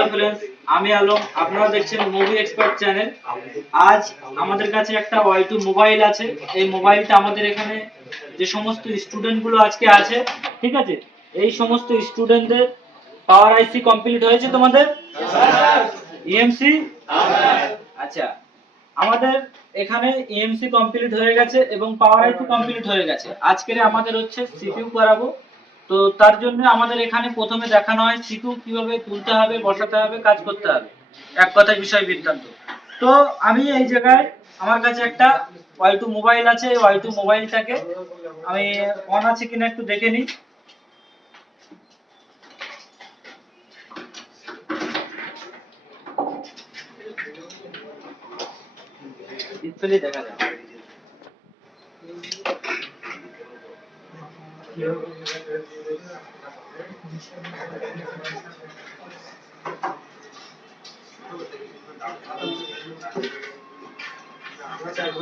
Hello friends, আমি আলম। আপনারা দেখছেন মুভি এক্সপার্ট চ্যানেল। আজ আমাদের কাছে একটা Y2 মোবাইল আছে। এই মোবাইলটা আমাদের এখানে যে সমস্ত স্টুডেন্টগুলো আজকে আছে, ঠিক আছে, এই সমস্ত স্টুডেন্টদের পাওয়ার আইসি কমপ্লিট হয়েছে তোমাদের? ইএমসি? আচ্ছা, আমাদের এখানে ইএমসি কমপ্লিট হয়ে গেছে এবং পাওয়ার আইসি কমপ্লিট হয়ে গেছে। আজকে আমাদের হচ্ছে সিপিইউ করাবো। তো তার জন্য আমাদের এখানে প্রথমে দেখানো হয় সিপিইউ কিভাবে তুলতে হবে, বসাতে হবে, কাজ করতে হবে, এক কথায় বিষয় বৃত্তান্ত। তো আমি এই জায়গায় আমার কাছে একটা Y2 মোবাইল আছে। এই Y2 মোবাইলটাকে আমি অন আছে কিনা একটু দেখে নিই। ডিসপ্লে দেখা যায়।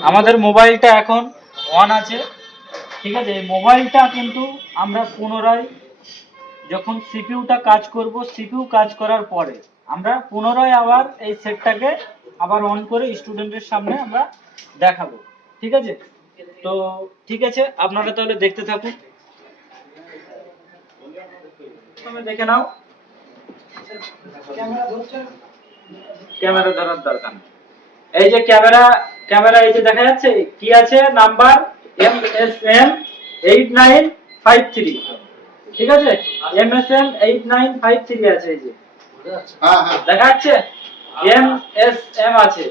আমাদের মোবাইলটা এখন অন আছে, ঠিক আছে। এই মোবাইলটা কিন্তু আমরা পুনরায় যখন সিপিইউটা কাজ করব, সিপিইউ কাজ করার পরে আমরা পুনরায় আবার এই সেটটাকে আবার অন করে স্টুডেন্টের সামনে আমরা দেখাবো, ঠিক আছে। তো ঠিক আছে, আপনারা তাহলে দেখতে থাকুন। তুমি দেখে নাও। ক্যামেরা ধরার দরকার নেই। এই যে ক্যামেরা এই যে দেখা যাচ্ছে কি আছে, নাম্বার MSM 8953, ঠিক আছে। MSM 8953 আছে, এই যে দেখা যাচ্ছে MSM আছে।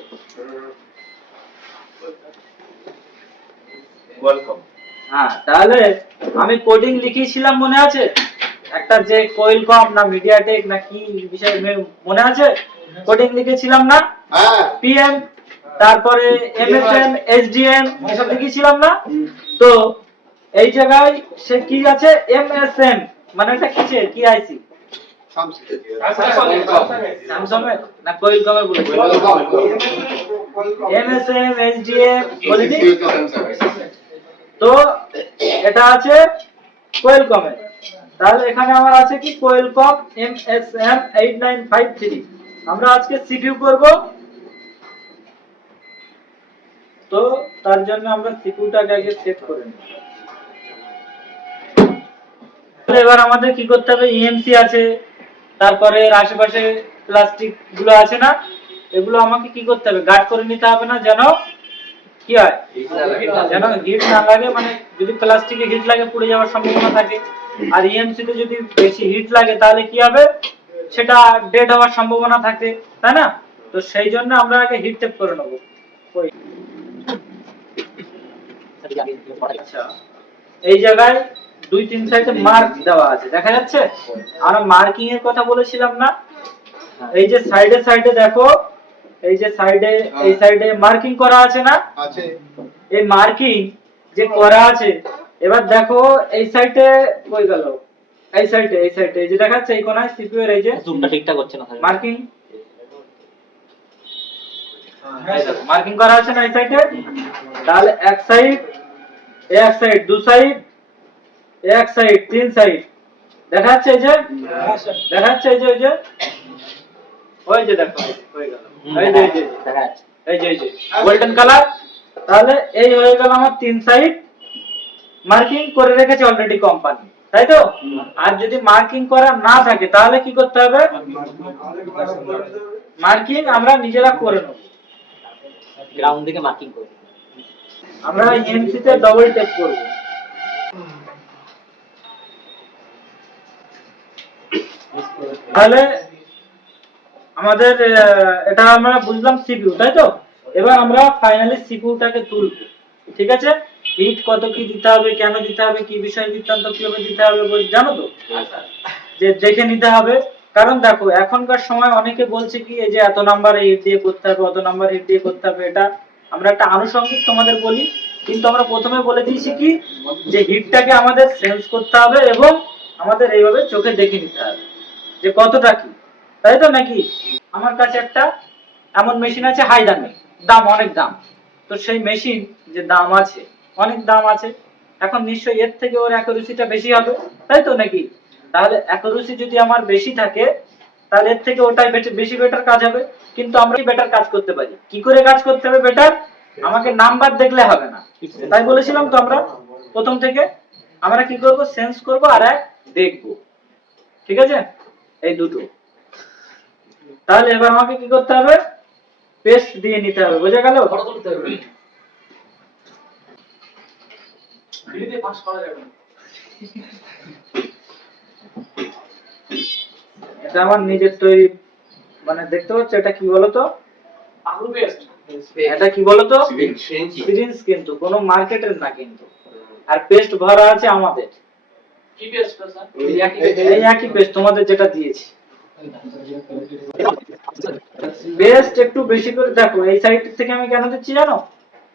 ওয়েলকাম। হ্যাঁ, তাহলে আমি কোডিং লিখিয়েছিলাম, মনে আছে? একটা যে কোয়েলকম না মিডিয়াটেক না কি বিষয় মনে আছে? কোডিং লিখেছিলাম না? হ্যাঁ। PM, তারপরে MSN SDN এসব লিখেছিলাম না? তো এই জায়গায় সে কি আছে, MSN মানে এটা কিসের কি আইসি? স্যামসাং এর না কোয়েলকমের বলেছি? MSN SDN বলেছি। তো এটা আছে কোয়েলকমে। তাহলে এখানে আমার আছে কি, কোয়েলকম MSM 8953। আমরা আজকে সিপিইউ করব। তো তার জন্য আমরা সিপিইউটাকে আগে সেট করে নেব। এবার আমাদের কি করতে হবে, ইএমসি আছে, তারপরে আশেপাশে প্লাস্টিক গুলো আছে না, এগুলো আমাকে কি করতে হবে, গার্ড করে নিতে হবে, না যেন কি হয়, যেন হিট না লাগে। মানে যদি প্লাস্টিকে হিট লাগে পুড়ে যাওয়ার সম্ভাবনা থাকে, আর ইএমসি তে যদি বেশি হিট লাগে তাহলে কি হবে, সেটা ডেড হওয়ার সম্ভাবনা থাকে, তাই না? তো সেই জন্য আমরা আগে হিট টেপ করে নেব। আচ্ছা, এই জায়গায় 2-3 সাইডে মার্ক দেওয়া আছে, দেখা যাচ্ছে? আমরা মার্কিং এর কথা বলেছিলাম না? এই যে সাইডে সাইডে দেখো, এই যে সাইডে, এই সাইডে মার্কিং করা আছে না? আছে। এই মার্কিং যে করা আছে, এবার দেখো এই সাইডে কই গেল, এই সাইডে এই যে দেখাচ্ছে এই কোণায় সিপিইউ এর এই যে জুমটা ঠিকঠাক হচ্ছে না, মার্কিং মার্কিং করা আছে না এই সাইডে। তাহলে এক সাইড, এক সাইড, দু সাইড, এক সাইড, তিন সাইড দেখাচ্ছে, এই যে দেখাচ্ছে, এই যে ওই যে ওই যে দেখো হয়ে গেল, এই যে দেখাচ্ছে, এই যে গোল্ডেন কালার। তাহলে এই হয়ে গেল আমার তিন সাইড মার্কিং করে রেখেছে অলরেডি কোম্পানি, তাই তো? আর যদি মার্কিং করা না থাকে তাহলে কি করতে হবে, মার্কিং আমরা নিজেরা করে নেব, গ্রাউন্ড থেকে মার্কিং করে আমরা ইএমসি তে ডবল টেপ করব। তাহলে আমাদের এটা আমরা বুঝলাম সিপিইউ, তাই তো? এবার আমরা ফাইনালি সিপিইউটাকে তুলব, ঠিক আছে। হিট কত কি দিতে হবে, কেন দিতে হবে, কি বিষয় বৃত্তান্ত কিভাবে দিতে হবে জানো তো? যে দেখে নিতে হবে। কারণ দেখো এখনকার সময় অনেকে বলছে কি, এই যে এত নাম্বারে হিট দিয়ে করতে হবে, অত নাম্বার হিট দিয়ে করতে হবে। এটা আমরা একটা আনুষঙ্গিক তোমাদের বলি, কিন্তু আমরা প্রথমে বলে দিয়েছি কি, যে হিটটাকে আমাদের সেন্স করতে হবে এবং আমাদের এইভাবে চোখে দেখে নিতে হবে যে কতটা কি, তাই তো নাকি? আমার কাছে একটা এমন মেশিন আছে, হাই দামি, দাম অনেক দাম। তো সেই মেশিন যে দাম আছে, অনেক দাম আছে, এখন নিশ্চয়ই এর থেকে ওর অ্যাকুরেসিটা বেশি হবে, তাই তো নাকি? তাহলে অ্যাকুরেসি যদি আমার বেশি থাকে, তাহলে এর থেকে ওটাই বেশি বেটার কাজ হবে। কিন্তু আমরা কি বেটার কাজ করতে পারি, কি করে কাজ করতে হবে বেটার, আমাকে নাম্বার দেখলে হবে না। তাই বলেছিলাম তো আমরা প্রথম থেকে আমরা কি করব, সেন্স করব আর এক দেখব, ঠিক আছে, এই দুটো। তাহলে এবার আমাকে কি করতে হবে, পেস্ট দিয়ে নিতে হবে, বোঝা গেল? এটা আমার নিজের তৈরি, মানে দেখতে পাচ্ছ এটা কি বলতো, আলু পেস্ট। এটা কি বলতো, সিরিঞ্জ, কিন্তু কোনো মার্কেটের না কিন্তু। আর পেস্ট ভরা আছে আমাদের। কি পেস্ট স্যার? এই একই পেস্ট তোমাদের যেটা দিয়েছি। পেস্ট একটু বেশি করে দেখো, এই সাইড থেকে আমি কেন দিচ্ছি জানো,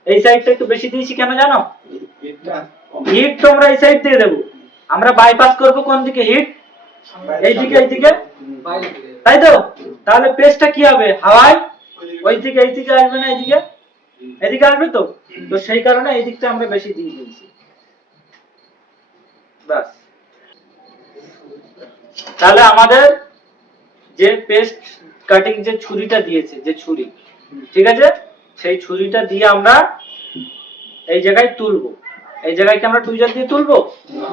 এই সাইডটা একটু বেশি দিয়েছি কেন জানো, হিট তোমরা এই সাইড দিয়ে দেবো, আমরা বাইপাস করব কোন দিকে, হিট এইদিকে, এইদিকে, তাই তো? তাহলে পেস্টটা কি হবে, হাওয়ায় ওই দিকে এইদিকে আসবে না, এইদিকে এদিকে আসবে তো, তো সেই কারণে এই দিকটা আমরা বেশি দিয়ে দিয়েছি, বাস। তাহলে আমাদের যে পেস্ট কাটিং যে ছুরিটা দিয়েছে, যে ছুরি, ঠিক আছে, সেই ছুরিটা দিয়ে আমরা এই জায়গায় তুলবো। এই জায়গায় কি আমরা টুইজার দিয়ে তুলবো?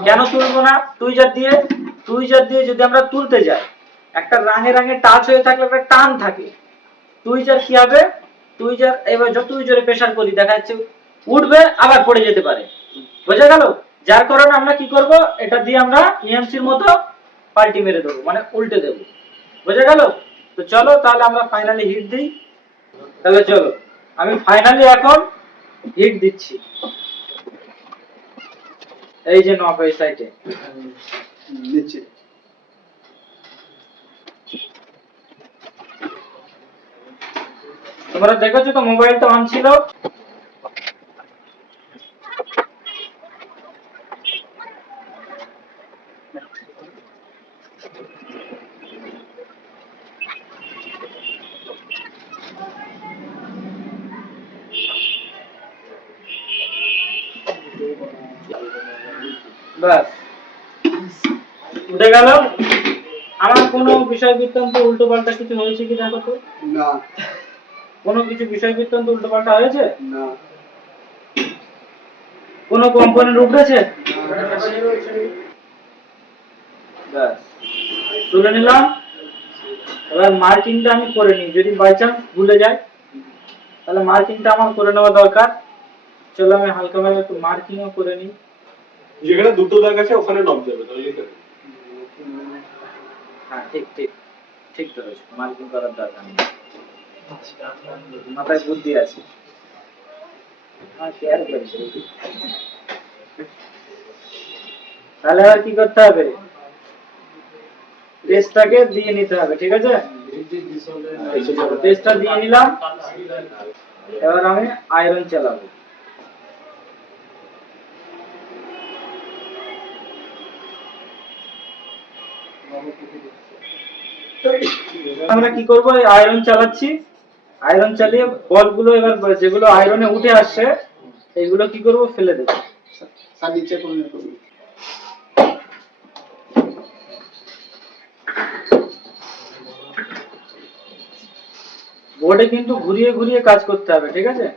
কেন তুলবো না টুইজার দিয়ে? টুইজার দিয়ে যদি আমরা তুলতে যাই, একটা রাঙে রাঙে টাচ হয়ে থাকলে একটা টান থাকে, টুইজার কি হবে, টুইজার এবার যতই জোরে প্রেসার করি দেখা যাচ্ছে উঠবে আবার পড়ে যেতে পারে, বোঝা গেল? যার কারণে আমরা কি করব, এটা দিয়ে আমরা ইএমসির মতো পাল্টি মেরে দেবো, মানে উল্টে দেবো, বোঝা গেল? তো চলো তাহলে আমরা ফাইনালি হিট দিই। তাহলে চলো আমি ফাইনালি এখন হিট দিচ্ছি, এই যে নক এই সাইডে নিচে। তোমরা দেখেছো তো মোবাইলটা অন ছিল? বাস উঠে গেল। আমার কোনো বিষয় বৃত্তান্ত উল্টো পাল্টা কিছু হয়েছে কি দেখো তো? না। কোনো কিছু বিষয় বৃত্তান্ত উল্টো পাল্টা হয়েছে? না। কোনো কম্পোনেন্ট উঠেছে? বাস তুলে নিলাম। এবার মার্কিংটা আমি করে নিই, যদি বাই চান্স ভুলে যাই তাহলে মার্কিংটা আমার করে নেওয়া দরকার। চলো আমি হালকা ভাবে একটু মার্কিংও করে নিই। যেখানে দুটো দাগ আছে ওখানে নক যাবে, তাহলে হ্যাঁ ঠিক ঠিক ঠিক ধরেছো, মার্কিং করার দরকার নেই, মাথায় বুদ্ধি আছে। হ্যাঁ শেয়ার করেছি। তাহলে আর কি করতে হবে, পেস্টটাকে দিয়ে নিতে হবে, ঠিক আছে? পেস্টটা দিয়ে নিলাম। এবার আমি আয়রন চালাবো। আমরা কি করব, এই আয়রন চালাচ্ছি, আয়রন চালিয়ে বলগুলো এবার যেগুলো আয়রনে উঠে আসছে এইগুলো কি করব, ফেলে দেব। স্যার নিচে করুন। বোর্ডে কিন্তু ঘুরিয়ে ঘুরিয়ে কাজ করতে হবে, ঠিক আছে?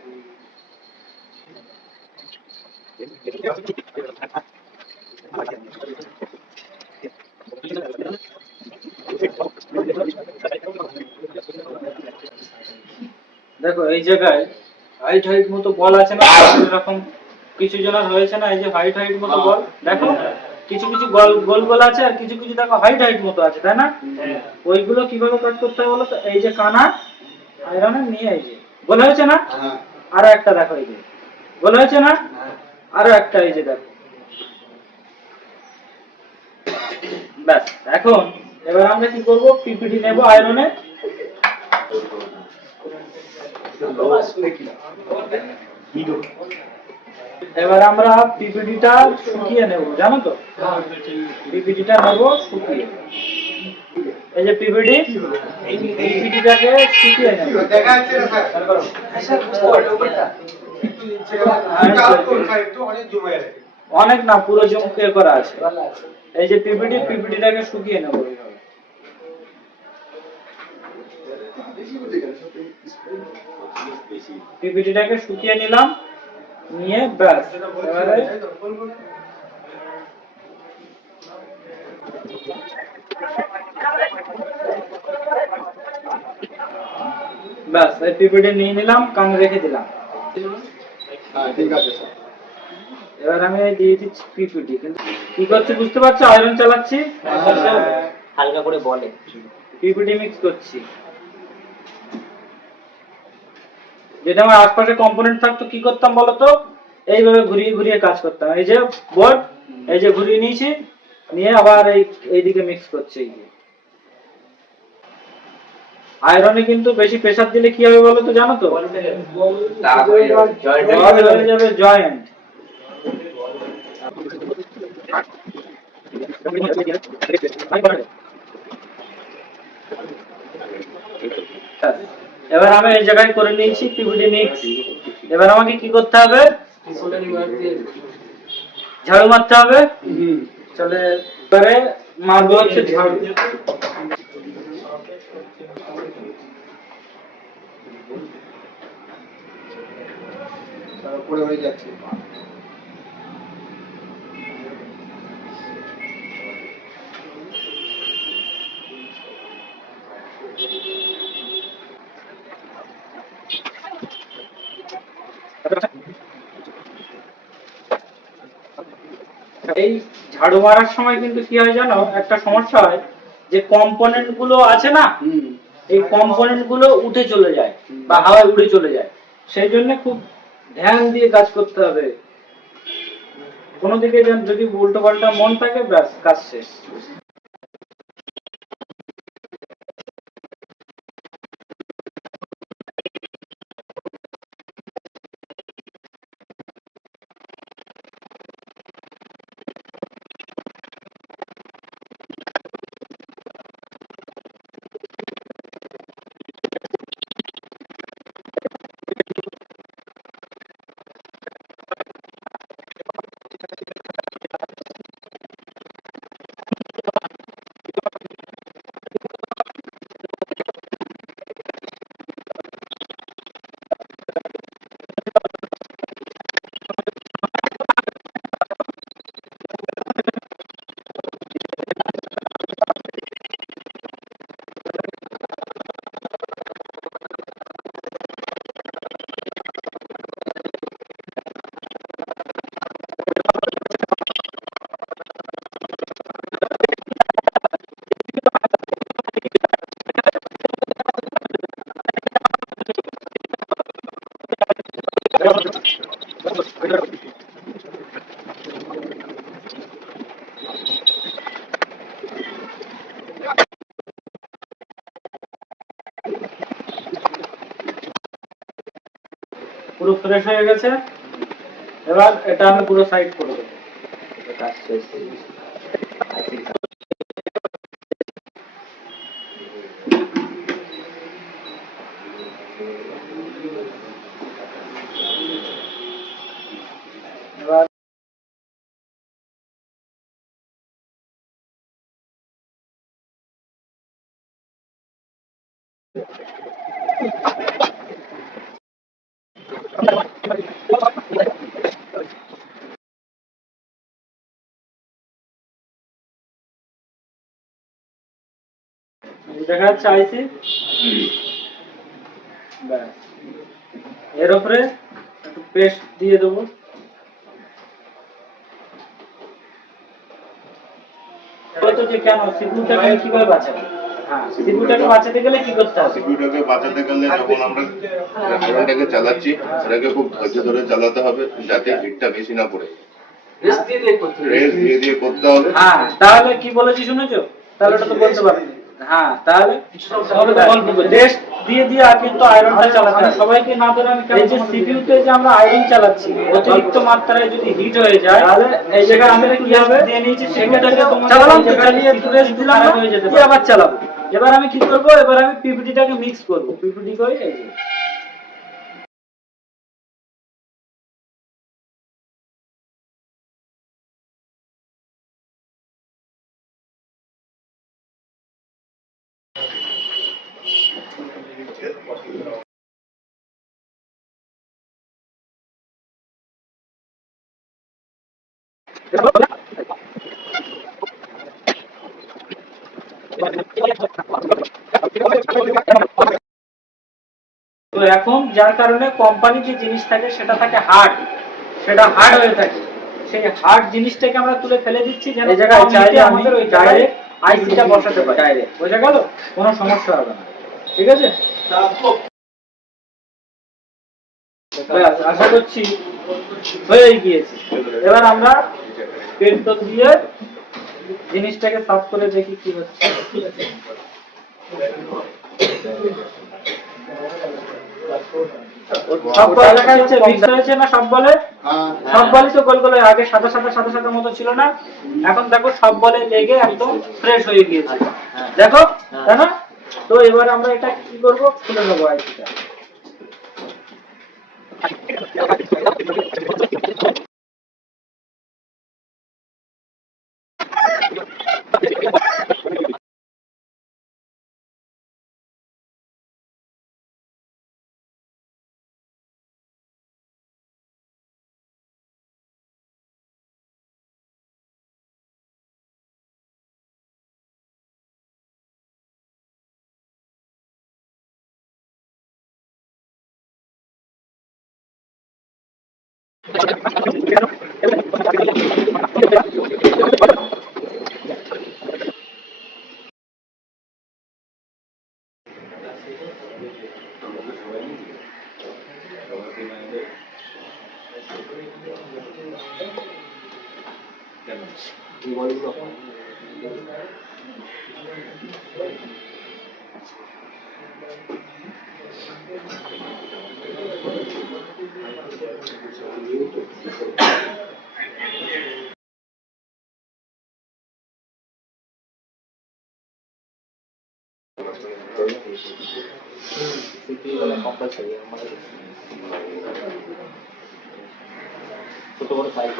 দেখো এই জায়গায় হাইট হাইট মতো বল আছে না, এরকম কিছু জনের হয়েছে না, এই যে হাইট হাইট মতো বল, দেখো কিছু কিছু গোল গোল গোল আছে আর কিছু কিছু দেখো হাইট হাইট মতো আছে, তাই না? ওইগুলো কিভাবে কাজ করতে হবে বলো তো, এই যে কানা আয়রনে নিয়ে এই যে গোল হয়েছে না, আরো একটা দেখো এই যে গোল হয়েছে না, আরো একটা এই যে দেখো, ব্যাস। এখন এবার আমরা কি করব, পিপিটি নেব আয়রনে। এবার আমরা পিপিটিটা শুকিয়ে নেব, জানো তো? পিপিটিটা নেব শুকিয়ে, এই যে পিপিটি, এই পিপিটিটাকে শুকিয়ে নেব। দেখা যাচ্ছে না স্যার? অনেক না, পুরো জুম করা আছে। এই যে পিপিটিটাকে শুকিয়ে নেব এইভাবে। পিপিটিটাকে শুকিয়ে নিলাম, নিয়ে ব্যাস এবারে ব্যাস এই পিপিটি নিয়ে নিলাম, কানে রেখে দিলাম। হ্যাঁ ঠিক আছে স্যার। এবার আমি দিয়ে দিচ্ছি পিপিটি, কিন্তু কি করছি বুঝতে পারছো? আয়রন চালাচ্ছি, হালকা করে বলে। পিপিটি মিক্স করছি। যদি আমার আশপাশে কম্পোনেন্ট থাকতো কি করতাম বলতো? এইভাবে ঘুরিয়ে ঘুরিয়ে কাজ করতাম। এই যে বোর্ড, এই যে ঘুরিয়ে নিয়েছি, নিয়ে আবার এইদিকে মিক্স করছি। এই যে আয়রনে কিন্তু বেশি প্রেসার দিলে কি হবে বলো তো, জানো তো? হয়ে যাবে জয়েন্ট। এবার আমি এই জায়গায় করে নিয়েছি পিপিটি মিক্স। এবার আমাকে কি করতে হবে? ঝাড়ু মারতে হবে। চলে এবারে মারবো হচ্ছে ঝাড়ু। তারপরে হয়ে যাচ্ছে। এই ঝাড়ু মারার সময় কিন্তু কি হয় জানো, একটা সমস্যা হয় যে কম্পোনেন্ট গুলো আছে না, এই কম্পোনেন্ট গুলো উঠে চলে যায় বা হাওয়ায় উড়ে চলে যায়। সেই জন্য খুব ধ্যান দিয়ে কাজ করতে হবে। কোনো দিকে যদি উল্টো পাল্টা মন থাকে, ব্যাস কাজ শেষ। পুরো ফ্রেশ হয়ে গেছে। এবার এটা আমি পুরো সাইড করে দেবো। কাজ শেষ। এবার দেখা যাচ্ছে আইসি। ব্যাস এর উপরে একটু পেস্ট দিয়ে দেবো। বলতো যে কেন সিপিইউটাকে কিভাবে বাঁচাবো? হ্যাঁ, সিপিইউটাকে বাঁচাতে গেলে কি করতে হবে? সিপিইউটাকে বাঁচাতে গেলে যখন আমরা আয়রনটাকে চালাচ্ছি সেটাকে খুব ধৈর্য ধরে চালাতে হবে যাতে হিটটা বেশি না পড়ে। রেস্ট দিয়ে দিয়ে করতে হবে। হ্যাঁ, তাহলে কি বলেছি শুনেছো? তাহলে ওটা তো বলতে পারবে। হ্যাঁ, তাহলে রেস্ট দিয়ে দিয়ে আর কিন্তু আয়রনটা চালাতে হবে। সবাইকে না ধরে আমি এই যে সিপিইউতে যে আমরা আয়রন চালাচ্ছি, অতিরিক্ত মাত্রায় যদি হিট হয়ে যায়, তাহলে এই জায়গায় আমরা কি হবে দিয়ে নিয়েছি, সেটাকে চালালাম, চালিয়ে একটু রেস্ট দিলাম, দিয়ে আবার চালাবো। এবার আমি কি করব? এবার আমি পিপিটিটাকে মিক্স করব। পিপিটি করে এই যে তো এখন যার কারণে কোম্পানি যে জিনিস থাকে সেটা থাকে হার্ড, সেটা হার্ড হয়ে থাকে। সেই হার্ড জিনিসটাকে আমরা তুলে ফেলে দিচ্ছি, যেন এই জায়গায় চাইলে আমাদের ওই ডাইরেক্ট আইসিটা বসাতে পারি ডাইরেক্ট। বোঝা গেল? কোনো সমস্যা হবে না। ঠিক আছে, ব্যাস, আশা করছি হয়ে গিয়েছে। এবার আমরা পেন্টন দিয়ে জিনিসটাকে সাফ করে দেখি কি হচ্ছে। সব বল দেখা যাচ্ছে, মিক্স হয়েছে না সব বলে? সব বলই তো গোল গোল হয়ে, আগে সাদা সাদা সাদা সাদা মতো ছিল না, এখন দেখো সব বলে লেগে একদম ফ্রেশ হয়ে গিয়েছে। দেখো, তাই না? তো এবার আমরা এটা কি করব, খুলে নেবো আইসিটা। কম্পালসারি আমাদের ছোট বড় সাইজ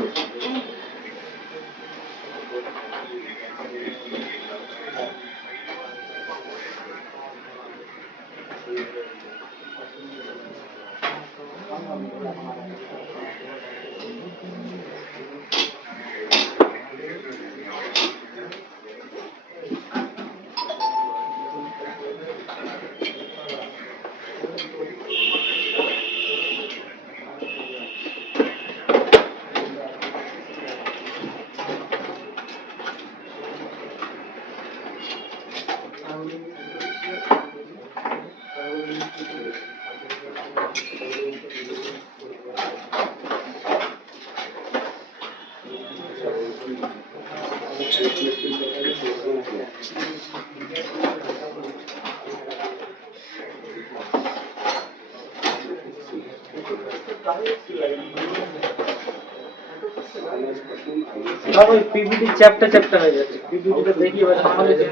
সব ওই পিপিটি চ্যাপ্টা চ্যাপ্টা হয়ে যাচ্ছে। পিপিটিটা দেখি এবার তাহলে যে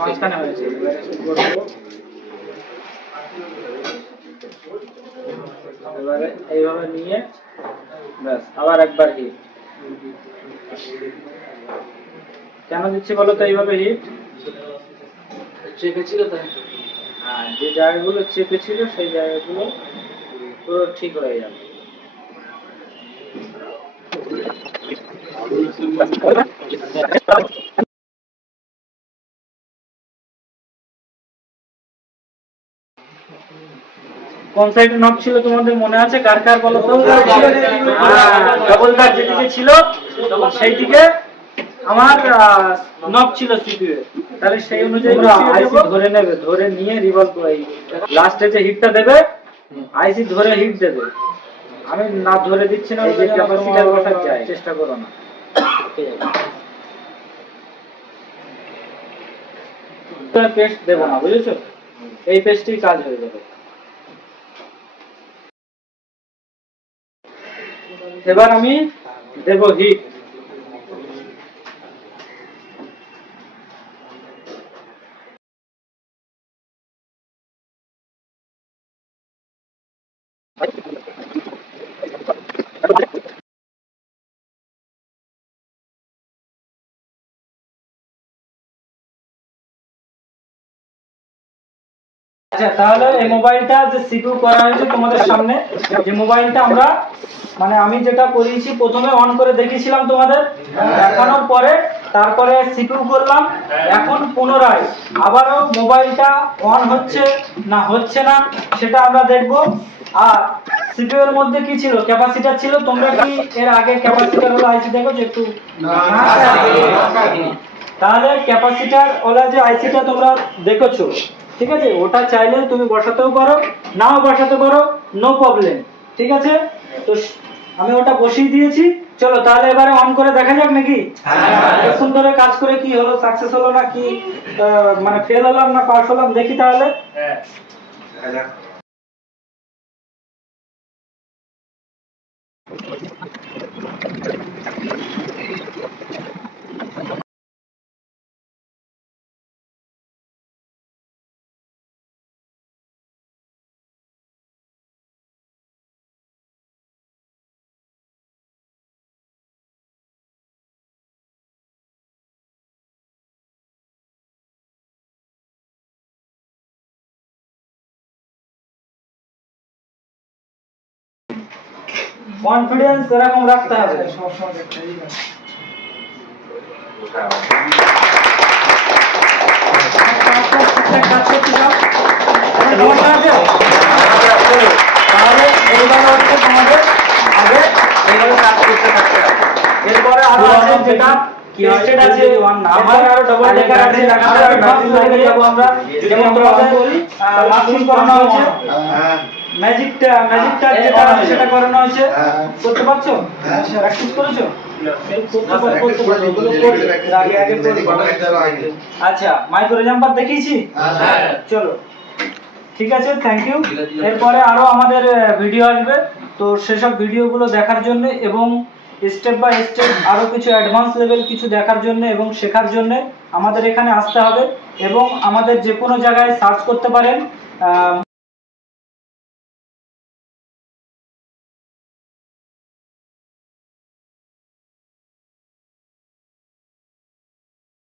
মাঝখানে হয়েছে। এবারে এইভাবে নিয়ে ব্যাস আবার একবার হিট। কেন দিচ্ছি বলো তো এইভাবে হিট? চেপেছিল তাই। হ্যাঁ, যে জায়গাগুলো চেপেছিল সেই জায়গাগুলো পুরো ঠিক হয়ে যাবে। কোন সাইডে নব ছিল তোমাদের মনে আছে? কার কার বলো তো? ডবল কাট যেদিকে ছিল সেই দিকে আমার নব ছিল সিপিইউ এর। তাহলে সেই অনুযায়ী আইসি ধরে নেবে, ধরে নিয়ে রিভলভ করে লাস্টে যে হিটটা দেবে আইসি ধরে হিট দেবে। আমি না ধরে দিচ্ছি না, যে ক্যাপাসিটর বসার যায় চেষ্টা করো না। পেস্ট দেবো না, বুঝেছো? এই পেস্টই কাজ হয়ে যাবে। এবার আমি দেব হিট। আচ্ছা তাহলে এই মোবাইলটা যে সিকিউর করা হয়েছে তোমাদের সামনে, যে মোবাইলটা আমরা মানে আমি যেটা করিয়েছি প্রথমে অন করে দেখিয়েছিলাম তোমাদের, দেখানোর পরে তারপরে সিকিউর করলাম। এখন পুনরায় আবারও মোবাইলটা অন হচ্ছে না সেটা আমরা দেখব। আর সিপিইউ এর মধ্যে কি ছিল, ক্যাপাসিটর ছিল। তোমরা কি এর আগে ক্যাপাসিটর ওলা আইসি দেখো যে একটু তাহলে ক্যাপাসিটর ওলা যে আইসিটা তোমরা দেখেছো, ঠিক আছে, ওটা চাইলে তুমি বসাতেও পারো, নাও বসাতে পারো, নো প্রবলেম। ঠিক আছে, তো আমি ওটা বসিয়ে দিয়েছি। চলো তাহলে এবারে অন করে দেখা যাক নাকি এতক্ষণ ধরে কাজ করে কি হলো, সাকসেস হলো না কি মানে ফেল হলাম না পাস হলাম, দেখি তাহলে। কনফিডেন্স এরকম রাখতে হবে। তাহলে এইবার হচ্ছে তোমাদের আগে এইভাবে কাজ করতে থাকতে হবে। এরপরে আরো আছে যেটা টেস্টেড আছে, আমার আরো ডাবল টেকার আছে, আরো অ্যাডভান্স লেভেলে যাব আমরা। যেমন তোমাদের মাস্কিং করানো হয়েছে, ম্যাজিকটা যেটা আছে সেটা করানো হয়েছে, করতে পারছো? প্র্যাকটিস করেছো? আচ্ছা মাইক্রো জাম্পার দেখিয়েছি, চলো ঠিক আছে, থ্যাংক ইউ। এরপরে আরো আমাদের ভিডিও আসবে, তো সেসব ভিডিওগুলো দেখার জন্য এবং স্টেপ বাই স্টেপ আরো কিছু অ্যাডভান্স লেভেল কিছু দেখার জন্য এবং শেখার জন্য আমাদের এখানে আসতে হবে এবং আমাদের যে কোনো জায়গায় সার্চ করতে পারেন।